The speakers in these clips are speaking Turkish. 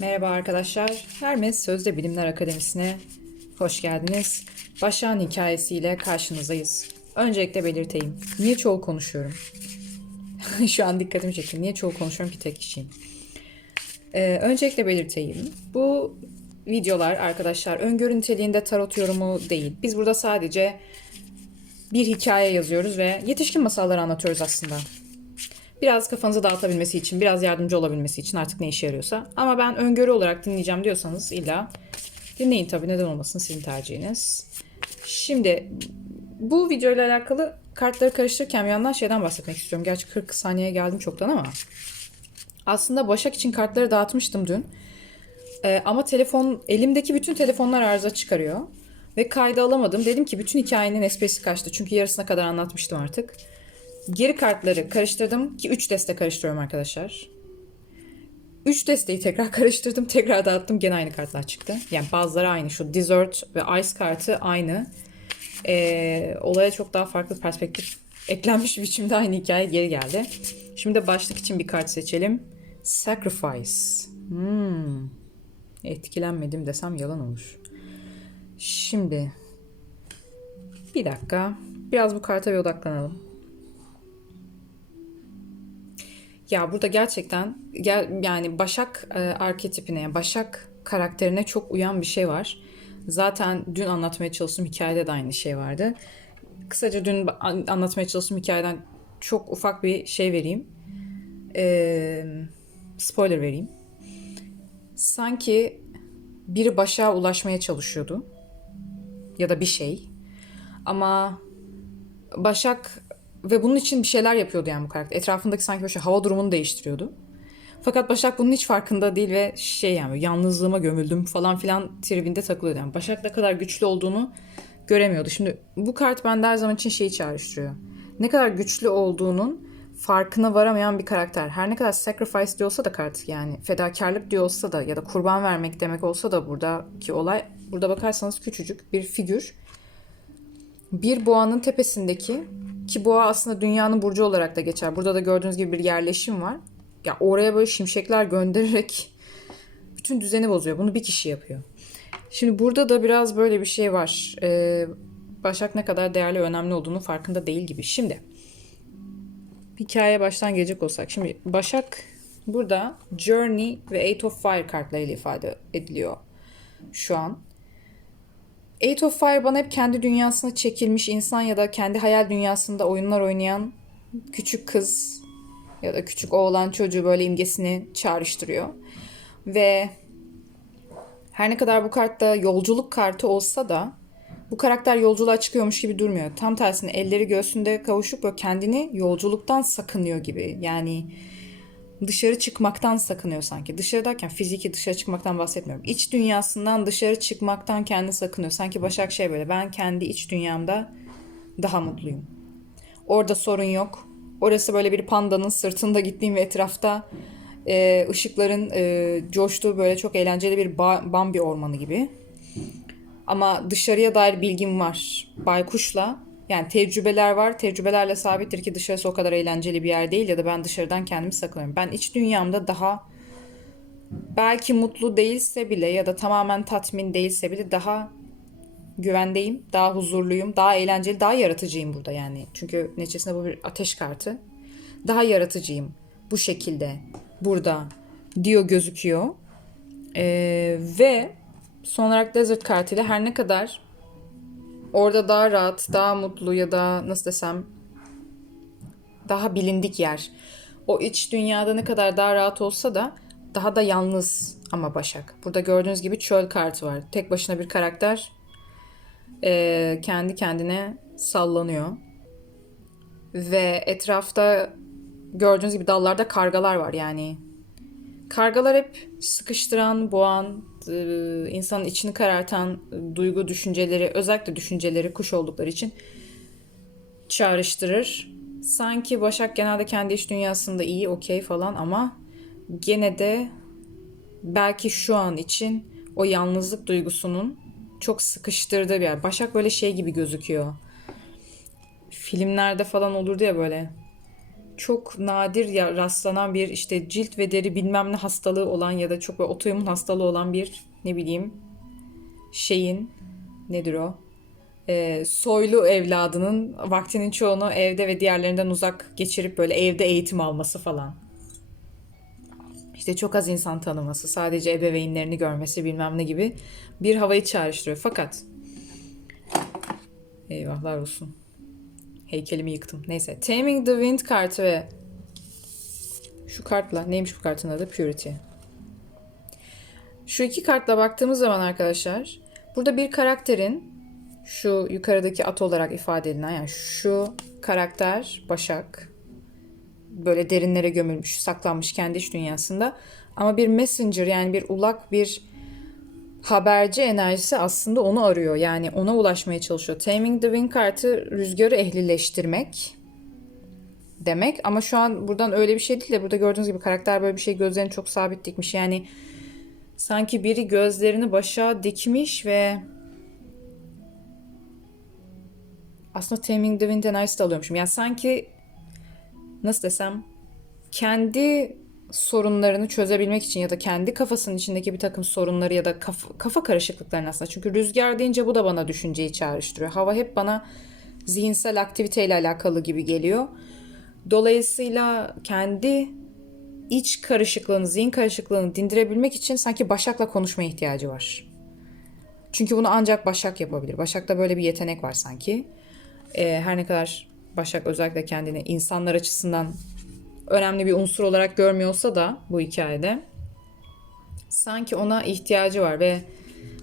Merhaba arkadaşlar. Hermes Sözde Bilimler Akademisi'ne hoş geldiniz. Başak'ın hikayesiyle karşınızdayız. Öncelikle belirteyim. Niye çoğul konuşuyorum? Şu an dikkatimi çekti. Niye çoğul konuşuyorum ki tek kişiyim? Ee, öncelikle belirteyim. Bu videolar arkadaşlar öngörü niteliğinde tarot yorumu değil. Biz burada sadece bir hikaye yazıyoruz ve yetişkin masalları anlatıyoruz aslında. Biraz kafanızı dağıtabilmesi için, biraz yardımcı olabilmesi için artık ne işe yarıyorsa. Ama ben öngörü olarak dinleyeceğim diyorsanız illa dinleyin tabii neden olmasın sizin tercihiniz. Şimdi bu videoyla alakalı kartları karıştırırken bir yandan şeyden bahsetmek istiyorum. Gerçi 40 saniyeye geldim çoktan ama. Aslında Başak için kartları dağıtmıştım dün. Ee, ama telefon, elimdeki bütün telefonlar arıza çıkarıyor. Ve kayda alamadım. Dedim ki bütün hikayenin esprisi kaçtı. Çünkü yarısına kadar anlatmıştım artık. Geri kartları karıştırdım ki 3 deste karıştırıyorum arkadaşlar. 3 desteği tekrar karıştırdım. Tekrar dağıttım. Gene aynı kartlar çıktı. Yani bazıları aynı. Şu Dessert ve Ice kartı aynı. Ee, olaya çok daha farklı perspektif eklenmiş biçimde aynı hikaye geri geldi. Şimdi başlık için bir kart seçelim. Sacrifice. Hmm. Etkilenmedim desem yalan olur. Şimdi bir dakika. Biraz bu karta bir odaklanalım. Ya burada gerçekten yani Başak e, arketipine, Başak karakterine çok uyan bir şey var. Zaten dün anlatmaya çalıştığım hikayede de aynı şey vardı. Kısaca dün an- anlatmaya çalıştığım hikayeden çok ufak bir şey vereyim. Ee, spoiler vereyim. Sanki biri Başak'a ulaşmaya çalışıyordu. Ya da bir şey. Ama Başak ve bunun için bir şeyler yapıyordu yani bu karakter. Etrafındaki sanki böyle şey, hava durumunu değiştiriyordu. Fakat Başak bunun hiç farkında değil ve şey yani yalnızlığıma gömüldüm falan filan tribinde takılıyordu. Yani Başak ne kadar güçlü olduğunu göremiyordu. Şimdi bu kart bende her zaman için şeyi çağrıştırıyor. Ne kadar güçlü olduğunun farkına varamayan bir karakter. Her ne kadar sacrifice diyorsa da kart yani fedakarlık diyorsa da ya da kurban vermek demek olsa da buradaki olay burada bakarsanız küçücük bir figür. Bir boğanın tepesindeki ki boğa aslında dünyanın burcu olarak da geçer. Burada da gördüğünüz gibi bir yerleşim var. Ya oraya böyle şimşekler göndererek bütün düzeni bozuyor. Bunu bir kişi yapıyor. Şimdi burada da biraz böyle bir şey var. Ee, Başak ne kadar değerli önemli olduğunu farkında değil gibi. Şimdi hikayeye baştan gelecek olsak. Şimdi Başak burada Journey ve Eight of Fire kartlarıyla ifade ediliyor şu an. Eight of Fire bana hep kendi dünyasına çekilmiş insan ya da kendi hayal dünyasında oyunlar oynayan küçük kız ya da küçük oğlan çocuğu böyle imgesini çağrıştırıyor. Ve her ne kadar bu kartta yolculuk kartı olsa da bu karakter yolculuğa çıkıyormuş gibi durmuyor. Tam tersine elleri göğsünde kavuşup böyle kendini yolculuktan sakınıyor gibi. Yani dışarı çıkmaktan sakınıyor sanki. Dışarı derken fiziki dışarı çıkmaktan bahsetmiyorum. İç dünyasından dışarı çıkmaktan kendi sakınıyor. Sanki Başak şey böyle ben kendi iç dünyamda daha mutluyum. Orada sorun yok. Orası böyle bir pandanın sırtında gittiğim ve etrafta e, ışıkların e, coştuğu böyle çok eğlenceli bir ba- Bambi ormanı gibi. Ama dışarıya dair bilgim var. Baykuşla yani tecrübeler var. Tecrübelerle sabittir ki dışarısı o kadar eğlenceli bir yer değil ya da ben dışarıdan kendimi saklıyorum. Ben iç dünyamda daha belki mutlu değilse bile ya da tamamen tatmin değilse bile daha güvendeyim, daha huzurluyum, daha eğlenceli, daha yaratıcıyım burada yani. Çünkü neticesinde bu bir ateş kartı. Daha yaratıcıyım bu şekilde burada diyor gözüküyor. Ee, ve son olarak Desert kartıyla her ne kadar orada daha rahat, daha mutlu ya da nasıl desem daha bilindik yer. O iç dünyada ne kadar daha rahat olsa da daha da yalnız ama Başak. Burada gördüğünüz gibi çöl kartı var. Tek başına bir karakter e, kendi kendine sallanıyor. Ve etrafta gördüğünüz gibi dallarda kargalar var yani. Kargalar hep sıkıştıran, boğan, e, insanın içini karartan duygu, düşünceleri, özellikle düşünceleri kuş oldukları için çağrıştırır. Sanki Başak genelde kendi iç dünyasında iyi, okey falan ama gene de belki şu an için o yalnızlık duygusunun çok sıkıştırdığı bir yer. Başak böyle şey gibi gözüküyor. Filmlerde falan olurdu ya böyle çok nadir ya rastlanan bir işte cilt ve deri bilmem ne hastalığı olan ya da çok otoimmün hastalığı olan bir ne bileyim şeyin nedir o? Ee, soylu evladının vaktinin çoğunu evde ve diğerlerinden uzak geçirip böyle evde eğitim alması falan. İşte çok az insan tanıması, sadece ebeveynlerini görmesi bilmem ne gibi bir havayı çağrıştırıyor. Fakat eyvahlar olsun. Heykelimi yıktım. Neyse. Taming the Wind kartı ve şu kartla neymiş bu kartın adı? Purity. Şu iki kartla baktığımız zaman arkadaşlar burada bir karakterin şu yukarıdaki at olarak ifade edilen yani şu karakter Başak böyle derinlere gömülmüş, saklanmış kendi iç dünyasında. Ama bir messenger yani bir ulak bir haberci enerjisi aslında onu arıyor. Yani ona ulaşmaya çalışıyor. Taming the Wind kartı rüzgarı ehlileştirmek demek. Ama şu an buradan öyle bir şey değil de burada gördüğünüz gibi karakter böyle bir şey gözlerini çok sabit dikmiş. Yani sanki biri gözlerini başa dikmiş ve aslında Taming the Wind enerjisi de alıyormuşum. Yani sanki nasıl desem kendi sorunlarını çözebilmek için ya da kendi kafasının içindeki bir takım sorunları ya da kafa, kafa karışıklıklarını aslında. Çünkü rüzgar deyince bu da bana düşünceyi çağrıştırıyor. Hava hep bana zihinsel aktiviteyle alakalı gibi geliyor. Dolayısıyla kendi iç karışıklığını, zihin karışıklığını dindirebilmek için sanki Başak'la konuşmaya ihtiyacı var. Çünkü bunu ancak Başak yapabilir. Başak'ta böyle bir yetenek var sanki. Ee, her ne kadar Başak özellikle kendini insanlar açısından önemli bir unsur olarak görmüyorsa da bu hikayede sanki ona ihtiyacı var ve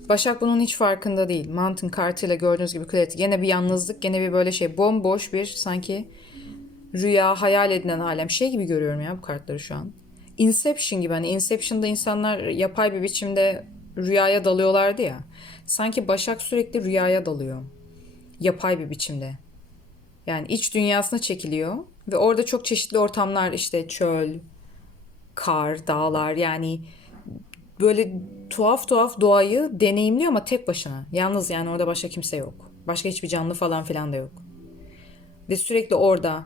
Başak bunun hiç farkında değil. Mountain kartıyla gördüğünüz gibi Clarity. Gene bir yalnızlık, gene bir böyle şey bomboş bir sanki rüya, hayal edilen alem. Şey gibi görüyorum ya bu kartları şu an. Inception gibi hani Inception'da insanlar yapay bir biçimde rüyaya dalıyorlardı ya. Sanki Başak sürekli rüyaya dalıyor. Yapay bir biçimde. Yani iç dünyasına çekiliyor ve orada çok çeşitli ortamlar işte çöl, kar, dağlar yani böyle tuhaf tuhaf doğayı deneyimliyor ama tek başına. Yalnız yani orada başka kimse yok. Başka hiçbir canlı falan filan da yok. Ve sürekli orada.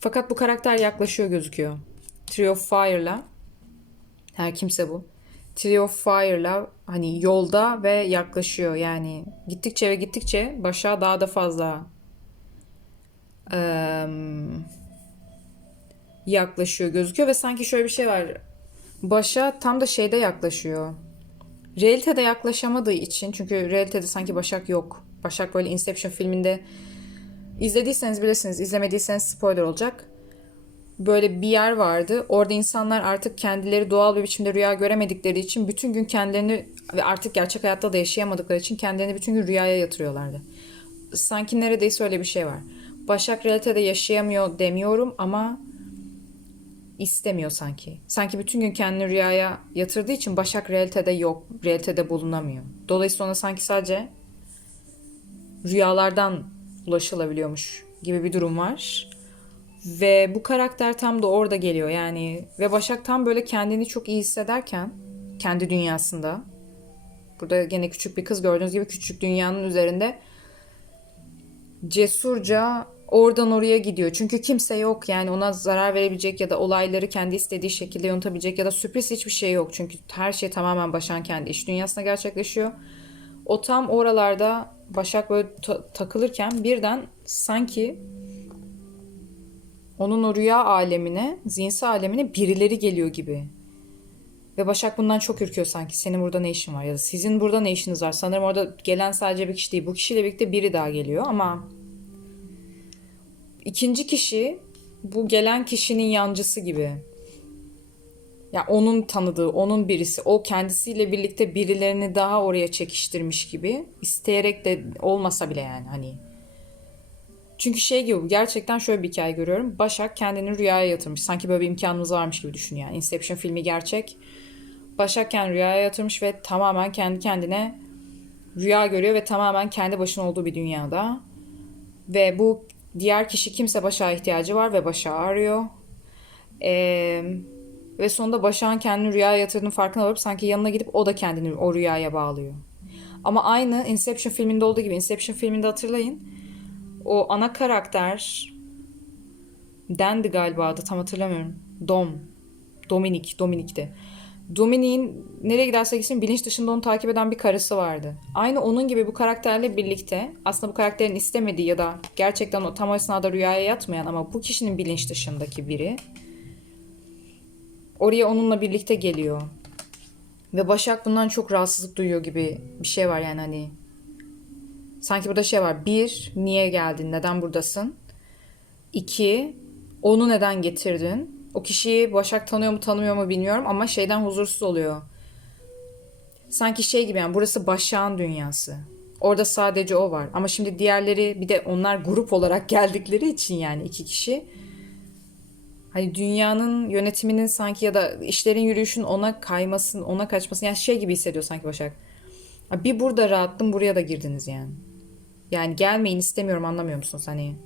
Fakat bu karakter yaklaşıyor gözüküyor. Tree of Fire'la her kimse bu. Tree of Fire'la hani yolda ve yaklaşıyor yani gittikçe ve gittikçe başa daha da fazla yaklaşıyor gözüküyor ve sanki şöyle bir şey var. Başa tam da şeyde yaklaşıyor. Realitede yaklaşamadığı için çünkü realitede sanki Başak yok. Başak böyle Inception filminde izlediyseniz bilirsiniz, izlemediyseniz spoiler olacak. Böyle bir yer vardı. Orada insanlar artık kendileri doğal bir biçimde rüya göremedikleri için bütün gün kendilerini ve artık gerçek hayatta da yaşayamadıkları için kendilerini bütün gün rüyaya yatırıyorlardı. Sanki neredeyse öyle bir şey var. Başak realitede yaşayamıyor demiyorum ama istemiyor sanki. Sanki bütün gün kendini rüyaya yatırdığı için Başak realitede yok, realitede bulunamıyor. Dolayısıyla ona sanki sadece rüyalardan ulaşılabiliyormuş gibi bir durum var. Ve bu karakter tam da orada geliyor yani. Ve Başak tam böyle kendini çok iyi hissederken kendi dünyasında. Burada gene küçük bir kız gördüğünüz gibi küçük dünyanın üzerinde cesurca oradan oraya gidiyor. Çünkü kimse yok yani ona zarar verebilecek ya da olayları kendi istediği şekilde yöntebilecek ya da sürpriz hiçbir şey yok. Çünkü her şey tamamen Başak'ın kendi iş dünyasında gerçekleşiyor. O tam oralarda Başak böyle ta- takılırken birden sanki onun o rüya alemine, zihinsel alemine birileri geliyor gibi. Ve Başak bundan çok ürküyor sanki. Senin burada ne işin var? Ya da sizin burada ne işiniz var? Sanırım orada gelen sadece bir kişi değil. Bu kişiyle birlikte biri daha geliyor ama ikinci kişi bu gelen kişinin yancısı gibi. Ya onun tanıdığı, onun birisi, o kendisiyle birlikte birilerini daha oraya çekiştirmiş gibi. isteyerek de olmasa bile yani hani. Çünkü şey gibi gerçekten şöyle bir hikaye görüyorum. Başak kendini rüyaya yatırmış. Sanki böyle bir imkanımız varmış gibi düşünüyor. Yani Inception filmi gerçek. Başak kendini rüyaya yatırmış ve tamamen kendi kendine rüya görüyor ve tamamen kendi başına olduğu bir dünyada. Ve bu diğer kişi kimse Başak'a ihtiyacı var ve Başak'ı arıyor. Ee, ve sonunda Başak'ın kendini rüyaya yatırdığının farkına varıp sanki yanına gidip o da kendini o rüyaya bağlıyor. Ama aynı Inception filminde olduğu gibi Inception filminde hatırlayın. O ana karakter Dendi galiba adı tam hatırlamıyorum. Dom. Dominik. Dominik'ti. Dominik'in nereye giderse gitsin bilinç dışında onu takip eden bir karısı vardı. Aynı onun gibi bu karakterle birlikte aslında bu karakterin istemediği ya da gerçekten o tam o esnada rüyaya yatmayan ama bu kişinin bilinç dışındaki biri oraya onunla birlikte geliyor. Ve Başak bundan çok rahatsızlık duyuyor gibi bir şey var yani hani. Sanki burada şey var. Bir, niye geldin? Neden buradasın? İki, onu neden getirdin? O kişiyi Başak tanıyor mu tanımıyor mu bilmiyorum ama şeyden huzursuz oluyor. Sanki şey gibi yani burası Başak'ın dünyası. Orada sadece o var. Ama şimdi diğerleri bir de onlar grup olarak geldikleri için yani iki kişi. Hani dünyanın yönetiminin sanki ya da işlerin yürüyüşün ona kaymasın, ona kaçmasın. Yani şey gibi hissediyor sanki Başak. Bir burada rahattım buraya da girdiniz yani. Yani gelmeyin istemiyorum anlamıyor musunuz hani?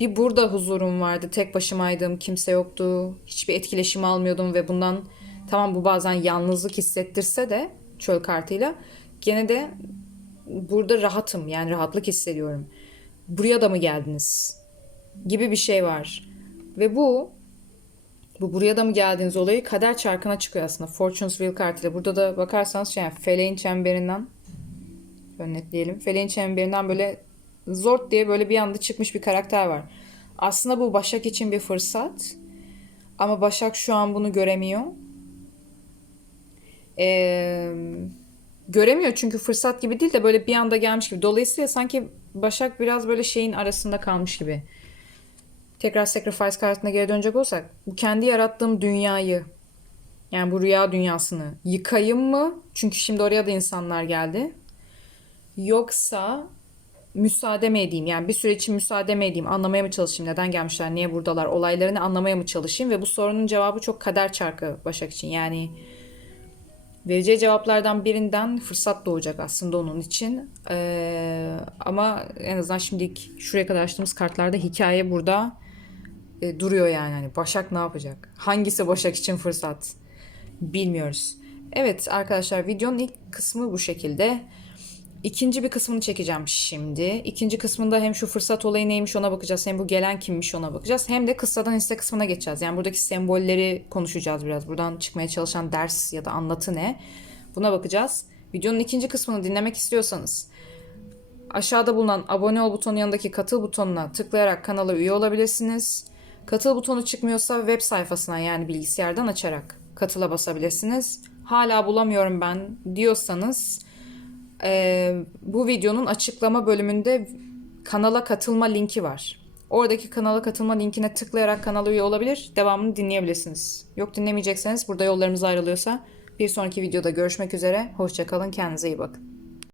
Bir burada huzurum vardı. Tek başımaydım. Kimse yoktu. Hiçbir etkileşim almıyordum ve bundan tamam bu bazen yalnızlık hissettirse de çöl kartıyla gene de burada rahatım. Yani rahatlık hissediyorum. Buraya da mı geldiniz? Gibi bir şey var. Ve bu bu buraya da mı geldiniz olayı kader çarkına çıkıyor aslında. Fortune's Wheel kartıyla. Burada da bakarsanız şey yani feleğin çemberinden şöyle netleyelim. Feleğin çemberinden böyle zort diye böyle bir anda çıkmış bir karakter var. Aslında bu Başak için bir fırsat. Ama Başak şu an bunu göremiyor. Ee, göremiyor çünkü fırsat gibi değil de böyle bir anda gelmiş gibi. Dolayısıyla sanki Başak biraz böyle şeyin arasında kalmış gibi. Tekrar Sacrifice kartına geri dönecek olsak. Bu kendi yarattığım dünyayı yani bu rüya dünyasını yıkayım mı? Çünkü şimdi oraya da insanlar geldi. Yoksa müsaade mi edeyim? Yani bir süre için müsaade mi edeyim? Anlamaya mı çalışayım? Neden gelmişler? Niye buradalar? Olaylarını anlamaya mı çalışayım? Ve bu sorunun cevabı çok kader çarkı Başak için. Yani vereceği cevaplardan birinden fırsat doğacak aslında onun için. Ee, ama en azından şimdilik şuraya kadar açtığımız kartlarda hikaye burada e, duruyor yani. Hani Başak ne yapacak? Hangisi Başak için fırsat? Bilmiyoruz. Evet arkadaşlar videonun ilk kısmı bu şekilde. İkinci bir kısmını çekeceğim şimdi. İkinci kısmında hem şu fırsat olayı neymiş ona bakacağız. Hem bu gelen kimmiş ona bakacağız. Hem de kıssadan hisse kısmına geçeceğiz. Yani buradaki sembolleri konuşacağız biraz. Buradan çıkmaya çalışan ders ya da anlatı ne? Buna bakacağız. Videonun ikinci kısmını dinlemek istiyorsanız aşağıda bulunan abone ol butonu yanındaki katıl butonuna tıklayarak kanala üye olabilirsiniz. Katıl butonu çıkmıyorsa web sayfasına yani bilgisayardan açarak katıla basabilirsiniz. Hala bulamıyorum ben diyorsanız ee, bu videonun açıklama bölümünde kanala katılma linki var. Oradaki kanala katılma linkine tıklayarak kanala üye olabilir. Devamını dinleyebilirsiniz. Yok dinlemeyecekseniz burada yollarımız ayrılıyorsa bir sonraki videoda görüşmek üzere. Hoşçakalın. Kendinize iyi bakın.